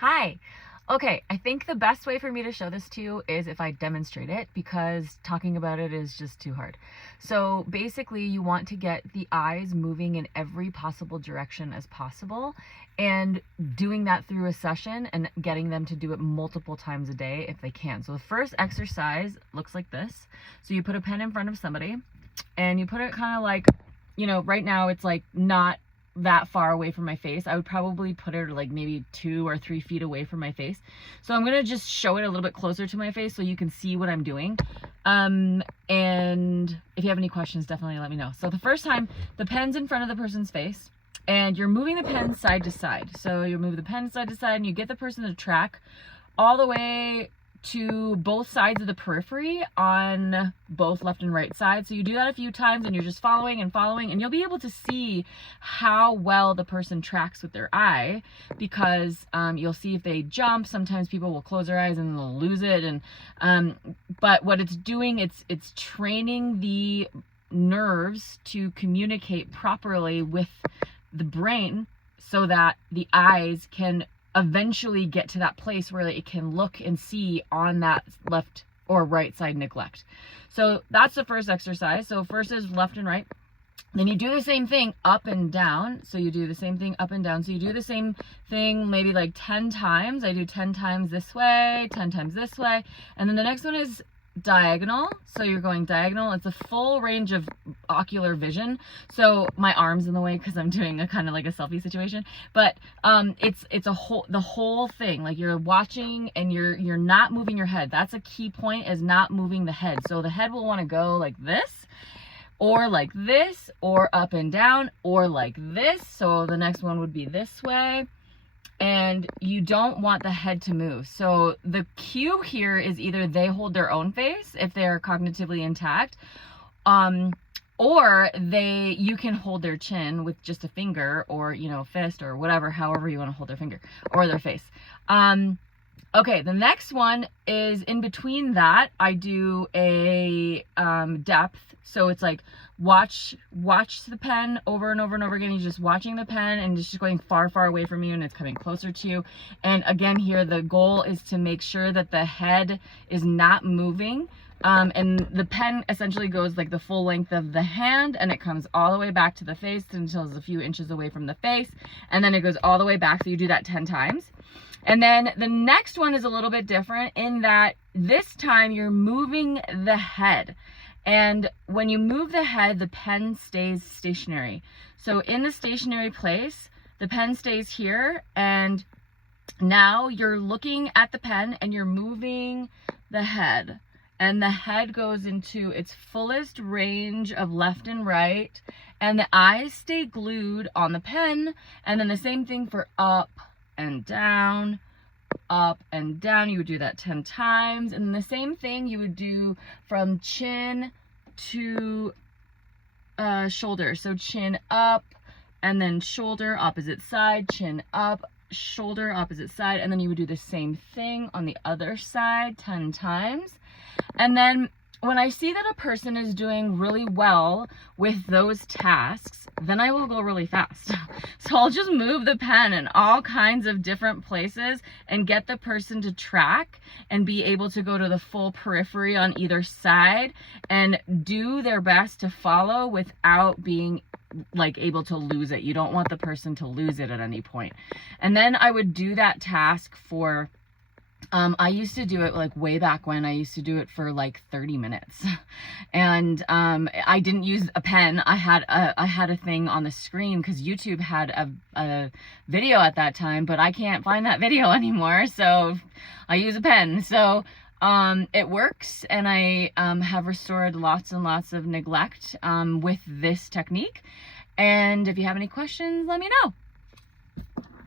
Hi. Okay, I think the best way for me to show this to you is if I demonstrate it, because talking about it is just too hard. So basically you want to get the eyes moving in every possible direction as possible, and doing that through a session and getting them to do it multiple times a day if they can. So the first exercise looks like this. So you put a pen in front of somebody and you put it kind of like, right now it's like not that far away from my face. I would probably put it like maybe 2 or 3 feet away from my face. So I'm gonna just show it a little bit closer to my face so you can see what I'm doing. And if you have any questions, definitely let me know. So the first time, the pen's in front of the person's face and you're moving the pen side to side. So you move the pen side to side and you get the person to track all the way to both sides of the periphery on both left and right sides. So you do that a few times and you're just following and following, and you'll be able to see how well the person tracks with their eye, because you'll see if they jump. Sometimes people will close their eyes and they'll lose it, and but what it's doing, it's training the nerves to communicate properly with the brain so that the eyes can eventually get to that place where it can look and see on that left or right side neglect. So that's the first exercise. So first is left and right. Then you do the same thing up and down. So you do the same thing up and down. So you do the same thing maybe like 10 times. I do 10 times this way, 10 times this way. And then the next one is diagonal. So you're going diagonal. It's a full range of ocular vision. So my arm's in the way because I'm doing a kind of like a selfie situation, but it's the whole thing. Like you're watching and you're not moving your head. That's a key point, is not moving the head. So the head will want to go like this, or like this, or up and down, or like this. So the next one would be this way. And you don't want the head to move. So the cue here is either they hold their own face if they're cognitively intact, or you can hold their chin with just a finger, or fist, or whatever, however you want to hold their finger or their face. Okay, the next one is in between that. I do a depth. So it's like watch the pen over and over and over again. You're just watching the pen and it's just going far, far away from you, and it's coming closer to you. And again, here the goal is to make sure that the head is not moving. And the pen essentially goes like the full length of the hand, and it comes all the way back to the face until it's a few inches away from the face, and then it goes all the way back. So you do that 10 times. And then the next one is a little bit different in that this time you're moving the head. And when you move the head, the pen stays stationary. So in the stationary place, the pen stays here, and now you're looking at the pen and you're moving the head. And the head goes into its fullest range of left and right, and the eyes stay glued on the pen. And then the same thing for up and down, up and down. You would do that 10 times. And the same thing you would do from chin to shoulder. So chin up, and then shoulder opposite side, chin up, shoulder opposite side. And then you would do the same thing on the other side 10 times. And then when I see that a person is doing really well with those tasks, then I will go really fast. So I'll just move the pen in all kinds of different places and get the person to track and be able to go to the full periphery on either side and do their best to follow without being like able to lose it. You don't want the person to lose it at any point. And then I would do that task for I used to do it like way back when. I used to do it for like 30 minutes, and I didn't use a pen. I had a thing on the screen because YouTube had a video at that time, but I can't find that video anymore, so I use a pen. So it works, and I have restored lots and lots of neglect with this technique. And if you have any questions, let me know.